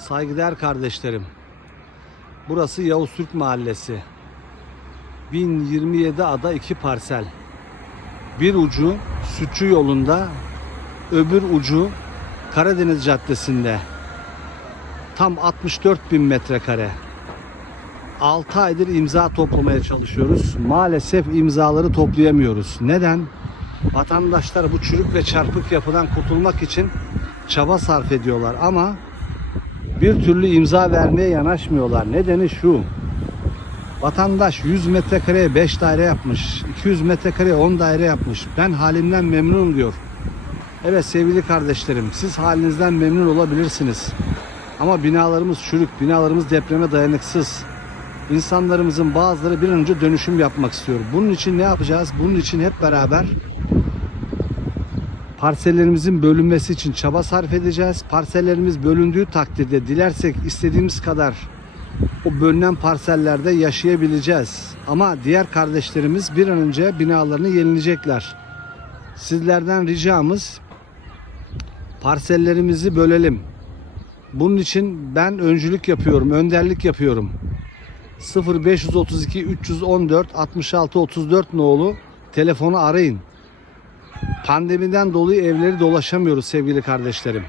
Saygıdeğer kardeşlerim. Burası Yavuz Türk Mahallesi. 1027 ada iki parsel. Bir ucu Sütçü yolunda, öbür ucu Karadeniz Caddesi'nde. Tam 64 bin metrekare. 6 aydır imza toplamaya çalışıyoruz. Maalesef imzaları toplayamıyoruz. Neden? Vatandaşlar bu çürük ve çarpık yapıdan kurtulmak için çaba sarf ediyorlar ama bir türlü imza vermeye yanaşmıyorlar. Nedeni şu. Vatandaş 100 metrekareye 5 daire yapmış. 200 metrekareye 10 daire yapmış. Ben halimden memnunum diyor. Evet sevgili kardeşlerim siz halinizden memnun olabilirsiniz. Ama binalarımız çürük, binalarımız depreme dayanıksız. İnsanlarımızın bazıları bir önce dönüşüm yapmak istiyor. Bunun için ne yapacağız? Bunun için hep beraber parsellerimizin bölünmesi için çaba sarf edeceğiz. Parsellerimiz bölündüğü takdirde dilersek istediğimiz kadar o bölünen parsellerde yaşayabileceğiz. Ama diğer kardeşlerimiz bir an önce binalarını yenileyecekler. Sizlerden ricamız parsellerimizi bölelim. Bunun için ben öncülük yapıyorum, önderlik yapıyorum. 0532 314 66 34 nolu telefonu arayın. Pandemiden dolayı evleri dolaşamıyoruz sevgili kardeşlerim.